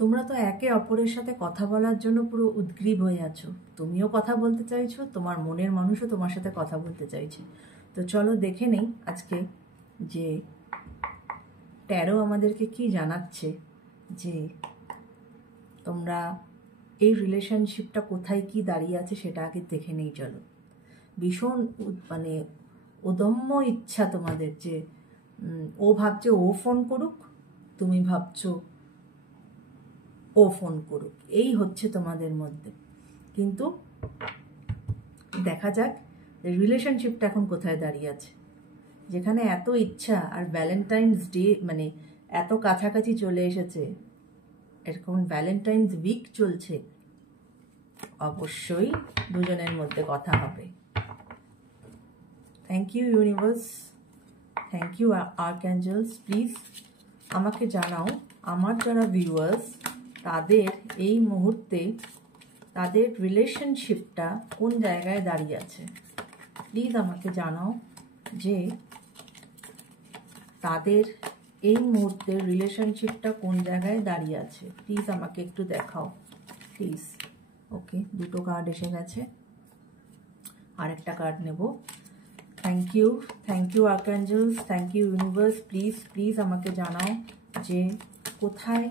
তোমরা তো একে অপরের সাথে কথা বলার জন্য পুরো উদ্গ্রীব হয়ে আছো। তুমিও কথা বলতে চাইছো, তোমার মনের মানুষও তোমার সাথে কথা বলতে চাইছে। তো চলো দেখে নেই আজকে যে ট্যারো আমাদেরকে কি জানাচ্ছে, যে তোমরা এই রিলেশনশিপটা কোথায় কি দাঁড়িয়ে আছে সেটা আগে দেখে নেই। চলো, ভীষণ মানে উদম্য ইচ্ছা তোমাদের, যে ও ভাবছে ও ফোন করুক, তুমি ভাবছো ও ফোন করুক, এই হচ্ছে তোমাদের মধ্যে। কিন্তু দেখা যাক রিলেশনশিপটা এখন কোথায় দাঁড়িয়ে আছে, যেখানে এত ইচ্ছা আর ভ্যালেন্টাইন্স ডে মানে এত কাছাকাছি চলে এসেছে, এরকম ভ্যালেন্টাইন্স উইক চলছে, অবশ্যই দুজনের মধ্যে কথা হবে। Thank you universe, thank you archangels. Please আমাকে জানাও আমার যারা ভিউয়ার্স, তাদের এই মুহূর্তে তাদের রিলেশনশিপটা কোন জায়গায় দাঁড়িয়ে আছে। প্লিজ আমাকে জানাও যে তাদের এই মুহূর্তে রিলেশনশিপটা কোন জায়গায় দাঁড়িয়ে আছে। প্লিজ আমাকে একটু দেখাও প্লিজ। ওকে, দুটো কার্ড এসে গেছে, আরেকটা কার্ড নেব। Thank you archangels, thank you universe. Please please আমাকে জানাও যে কোথায়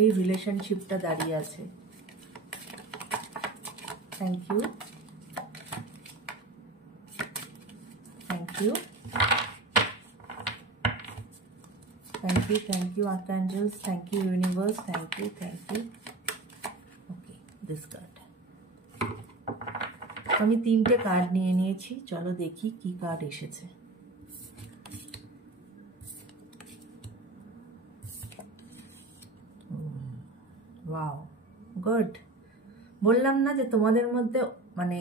এই রিলেশনশিপটা দাঁড়িয়ে আছে। Thank you, thank you, thank you archangels, thank you universe, thank you. Okay, this card. আমি তিনটে কার্ড নিয়ে নিয়েছি, চলো দেখি কি কার্ড এসেছে। Wow, good. বললাম না যে তোমাদের মধ্যে মানে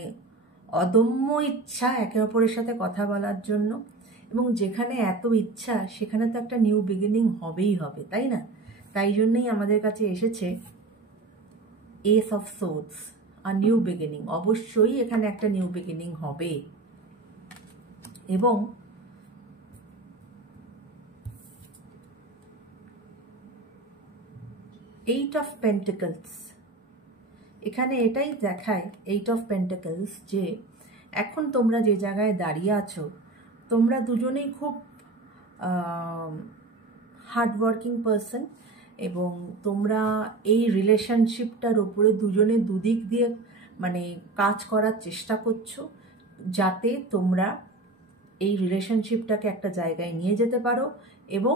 অদম্য ইচ্ছা একে অপরের সাথে কথা বলার জন্য, এবং যেখানে এত ইচ্ছা সেখানে তো একটা নিউ বিগিনিং হবেই হবে, তাই না? তাই জন্যই আমাদের কাছে এসেছে এস অফ সোর্ডস, আর নিউ বিগিনিং। অবশ্যই এখানে একটা নিউ বিগিনিং হবে। এবং এইট অফ পেন্টিকলস, এখানে এটাই দেখায়, এইট অফ পেন্টিকলস, যে এখন তোমরা যে জায়গায় দাঁড়িয়ে আছো, তোমরা দুজনেই খুব হার্ডওয়ার্কিং পারসন, এবং তোমরা এই রিলেশনশিপটার ওপরে দুজনে দুদিক দিয়ে মানে কাজ করার চেষ্টা করছো, যাতে তোমরা এই রিলেশনশিপটাকে একটা জায়গায় নিয়ে যেতে পারো এবং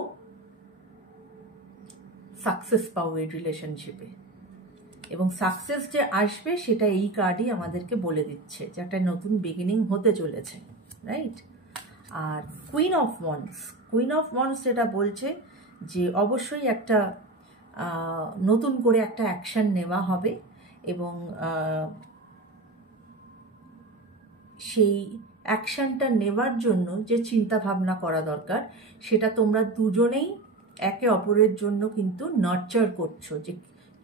সাকসেস পাও এই রিলেশনশিপে। এবং সাকসেস যে আসবে সেটা এই কার্ডই আমাদেরকে বলে দিচ্ছে, যে একটা নতুন বিগিনিং হতে চলেছে, রাইট? আর কুইন অফ ওয়ান্ডস যেটা বলছে যে অবশ্যই একটা নতুন করে একটা অ্যাকশন নেওয়া হবে, এবং সেই অ্যাকশনটা নেওয়ার জন্য যে চিন্তা ভাবনা করা দরকার, সেটা তোমরা দুজনেই একে অপরের জন্য কিন্তু নার্চার করছো, যে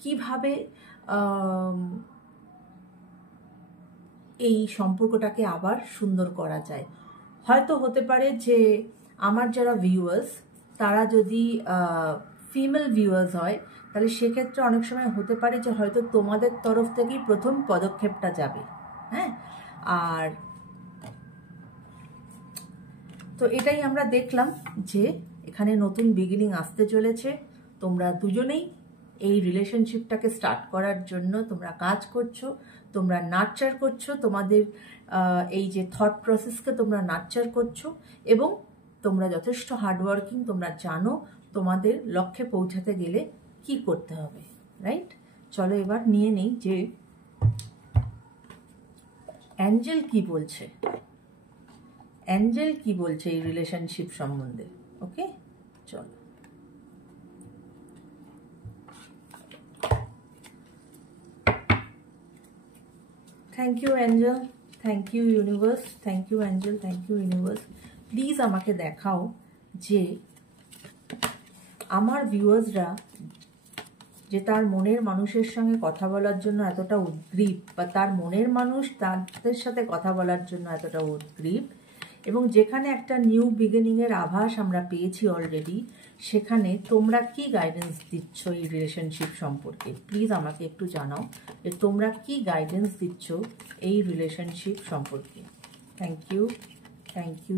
কিভাবে এই সম্পর্কটাকে আবার সুন্দর করা যায়। হয়তো হতে পারে যে আমার যারা ভিউয়ার্স, তারা যদি ফিমেল ভিউয়ার্স হয়, তাহলে সেক্ষেত্রে অনেক সময় হতে পারে যে হয়তো তোমাদের তরফ থেকেই প্রথম পদক্ষেপটা যাবে। হ্যাঁ, আর তো এটাই আমরা দেখলাম যে এখানে নতুন বিগিনিং আসতে চলেছে। তোমরা দুজনেই এই রিলেশনশিপটাকে স্টার্ট করার জন্য তোমরা কাজ করছো, তোমরা নার্চার করছো, তোমাদের এই যে থট প্রসেসকে তোমরা নার্চার করছো, এবং তোমরা যথেষ্ট হার্ডওয়ার্কিং। তোমরা জানো তোমাদের লক্ষ্যে পৌঁছাতে গেলে কি করতে হবে, রাইট? চলো এবার নিয়ে নেই যে অ্যাঞ্জেল কি বলছে, অ্যাঞ্জেল কি বলছে এই রিলেশনশিপ সম্বন্ধে। ওকে, চলো। Thank you angel, thank you universe, thank you angel, thank you universe. Please আমাকে দেখাও যে আমার ভিউয়ার্সরা যে তার মনের মানুষের সঙ্গে কথা বলার জন্য এতটা উদ্গ্রীব, বা তার মনের মানুষ তাদের সাথে কথা বলার জন্য এতটা উদ্গ্রীব, এবং যেখানে একটা নিউ বিগিনিংয়ের আভাস আমরা পেয়েছি অলরেডি, সেখানে তোমরা কি গাইডেন্স দিচ্ছ এই রিলেশনশিপ সম্পর্কে, প্লিজ আমাকে একটু জানাও যে তোমরা কি গাইডেন্স দিচ্ছ এই রিলেশনশিপ সম্পর্কে। Thank you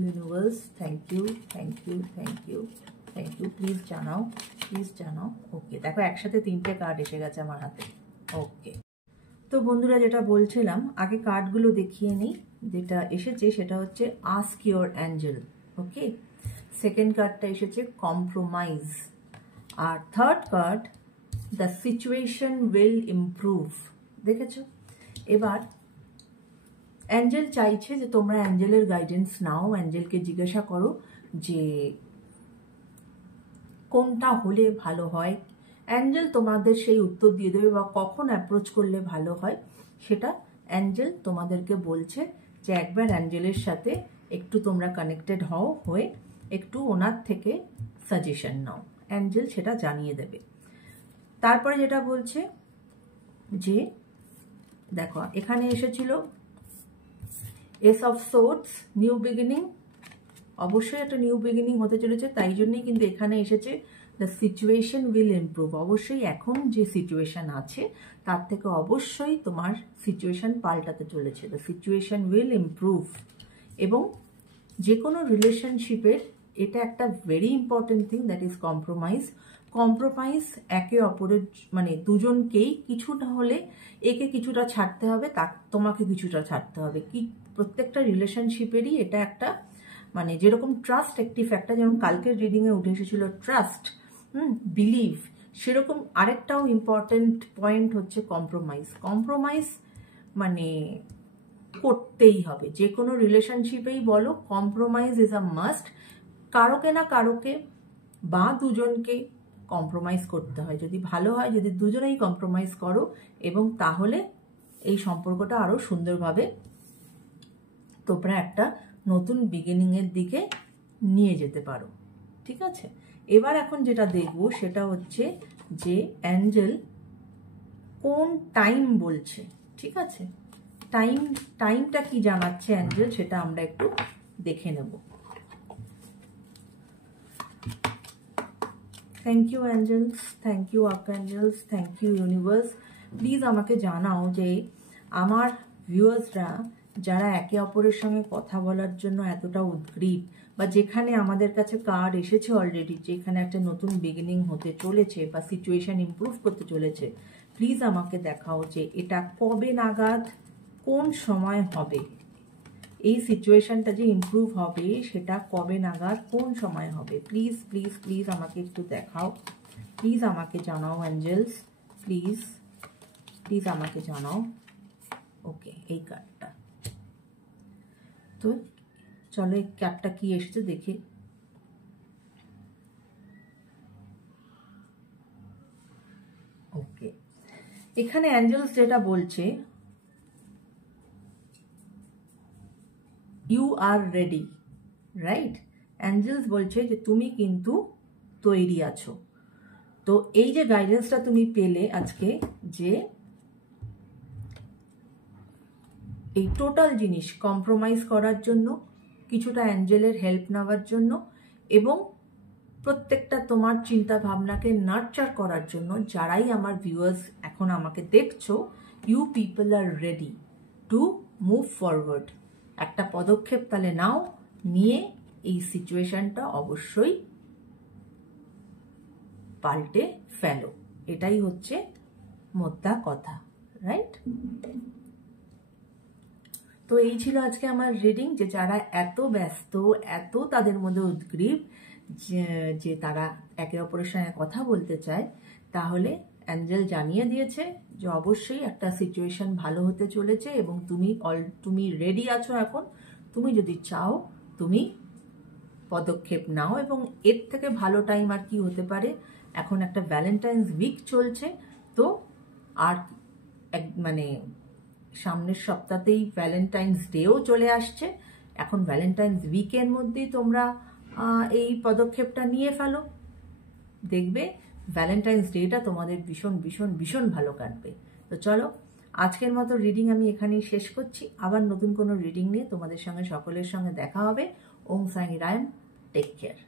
universe, thank you thank you thank you thank you. Please জানাও। ওকে, দেখো একসাথে 3টে কার্ড এসে গেছে আমার হাতে। ওকে, তো বন্ধুরা যেটা বলছিলাম, আগে কার্ডগুলো দেখিয়ে নিই। যেটা এসেছে সেটা হচ্ছে ask your angel. Okay, second কার্ডটা এসেছে কম্প্রোমাইজ, আর third card the situation will improve. দেখেছো? এবার অ্যাঞ্জেল চাইছে যে তোমরা অ্যাঞ্জেলের গাইডেন্স নাও, অ্যাঞ্জেলকে জিজ্ঞাসা করো যে কোনটা হলে ভালো হয়। অ্যাঞ্জেল তোমাদের সেই উত্তর দিয়ে দেবে, বা কখন অ্যাপ্রোচ করলে ভালো হয় সেটা অ্যাঞ্জেল তোমাদেরকে বলছে যে একবার অ্যাঞ্জেলের সাথে একটু তোমরা কানেক্টেড হয়ে একটু ওনার থেকে সাজেশন নাও, অ্যাঞ্জেল সেটা জানিয়ে দেবে। তারপরে যেটা বলছে যে দেখো এখানে এসেছিল S of swords, new beginning. অবশ্যই একটা নিউ বিগিনিং হতে চলেছে, তাই জন্যই কিন্তু এখানে এসেছে দ্য সিচুয়েশন উইল ইমপ্রুভ। অবশ্যই এখন যে সিচুয়েশন আছে তার থেকে অবশ্যই তোমার সিচুয়েশন পাল্টাতে চলেছে। The situation will improve. এবং যে কোনো রিলেশনশিপের এটা একটা very important thing, that is compromise. Compromise একে অপরের মানে দুজনকেই কিছুটা হলে একে কিছুটা ছাড়তে হবে, তোমাকে কিছুটা ছাড়তে হবে। কি প্রত্যেকটা রিলেশনশিপেরই এটা একটা মানে যেরকম ট্রাস্ট একটি ফ্যাক্টর, যেমন কালকের রিডিংয়ে উঠে এসেছিল ট্রাস্ট, বিলিভ, সেরকম আরেকটাও ইম্পর্টেন্ট পয়েন্ট হচ্ছে কম্প্রোমাইজ। কম্প্রোমাইজ মানে করতেই হবে, যে কোনো রিলেশনশিপেই বলো কম্প্রোমাইজ ইজ আ মাস্ট। কারোকে না কারোকে বা দুজনকে কম্প্রোমাইজ করতে হয়, যদি ভালো হয় যদি দুজনেই কম্প্রোমাইজ করো, এবং তাহলে এই সম্পর্কটা আরো সুন্দরভাবে তোমরা একটা নতুন বিগিনিংয়ের দিকে নিয়ে যেতে পারো। ঠিক আছে, এবার এখন যেটা দেখবো সেটা হচ্ছে যে অ্যাঞ্জেল কোন টাইম বলছে। ঠিক আছে, টাইমটা কি জানাচ্ছে অ্যাঞ্জেল সেটা আমরা একটু দেখে নেব। Thank you angels, thank you archangels, thank you universe. Please আমাকে জানাও যে আমার ভিউয়ার্সরা যারা একে অপরের সঙ্গে কথা বলার জন্য এতটা উদ্গ্রীব, বা যেখানে আমাদের কাছে কার্ড এসেছে অলরেডি, যেখানে একটা নতুন বিগিনিং হতে চলেছে বা সিচুয়েশন ইমপ্রুভ করতে চলেছে, প্লিজ আমাকে দেখাও যে এটা কবে নাগাদ কোন সময় হবে। এই সিচুয়েশনটা যে ইমপ্রুভ হবে সেটা কবে নাগাদ কোন সময় হবে। প্লিজ প্লিজ প্লিজ আমাকে একটু দেখাও, প্লিজ আমাকে জানাও অ্যাঞ্জেলস, প্লিজ প্লিজ আমাকে জানাও। ওকে, এই কার্ডটা তো চলো এই কার্ডটা কি এসেছে দেখি। ওকে, এখানে অ্যাঞ্জেলস যেটা বলছে you are ready, right? Angels বলছে যে তুমি কিন্তু তৈরি আছো। তো এই যে গাইডেন্সটা তুমি পেলে আজকে, যে এই টোটাল জিনিস কম্প্রোমাইজ করার জন্য, কিছুটা অ্যাঞ্জেলের হেল্প নেওয়ার জন্য, এবং প্রত্যেকটা তোমার চিন্তা ভাবনাকে নার্চার করার জন্য, যারাই আমার ভিউয়ার্স এখন আমাকে দেখছো, you people are ready to move forward. একটা পদক্ষেপ তাহলে নাও, নিয়ে এই সিচুয়েশনটা অবশ্যই পাল্টে ফেলো। এটাই হচ্ছে মোদ্দা কথা, রাইট? তো এই ছিল আজকে আমার রিডিং, যে যারা এত ব্যস্ত, এত তাদের মধ্যে উদ্গ্রীব যে তারা একে অপরের সঙ্গে কথা বলতে চায়, তাহলে অ্যাঞ্জেল জানিয়ে দিয়েছে যে অবশ্যই একটা সিচুয়েশন ভালো হতে চলেছে, এবং তুমি রেডি আছো এখন। তুমি যদি চাও তুমি পদক্ষেপ নাও, এবং এর থেকে ভালো টাইম আর কি হতে পারে। এখন একটা ভ্যালেন্টাইন্স উইক চলছে, তো আর মানে সামনের সপ্তাহতেই ভ্যালেন্টাইন্স ডেও চলে আসছে। এখন ভ্যালেন্টাইন্স উইকের মধ্যেই তোমরা এই পদক্ষেপটা নিয়ে ফেলো, দেখবে ভ্যালেন্টাইন্স ডেটা তোমাদের ভীষণ ভীষণ ভীষণ ভালো কাটবে। তো চলো, আজকের মতো রিডিং আমি এখানেই শেষ করছি। আবার নতুন কোনো রিডিং নিয়ে তোমাদের সঙ্গে সকলের সঙ্গে দেখা হবে। ওম সাই রাম, টেক কেয়ার।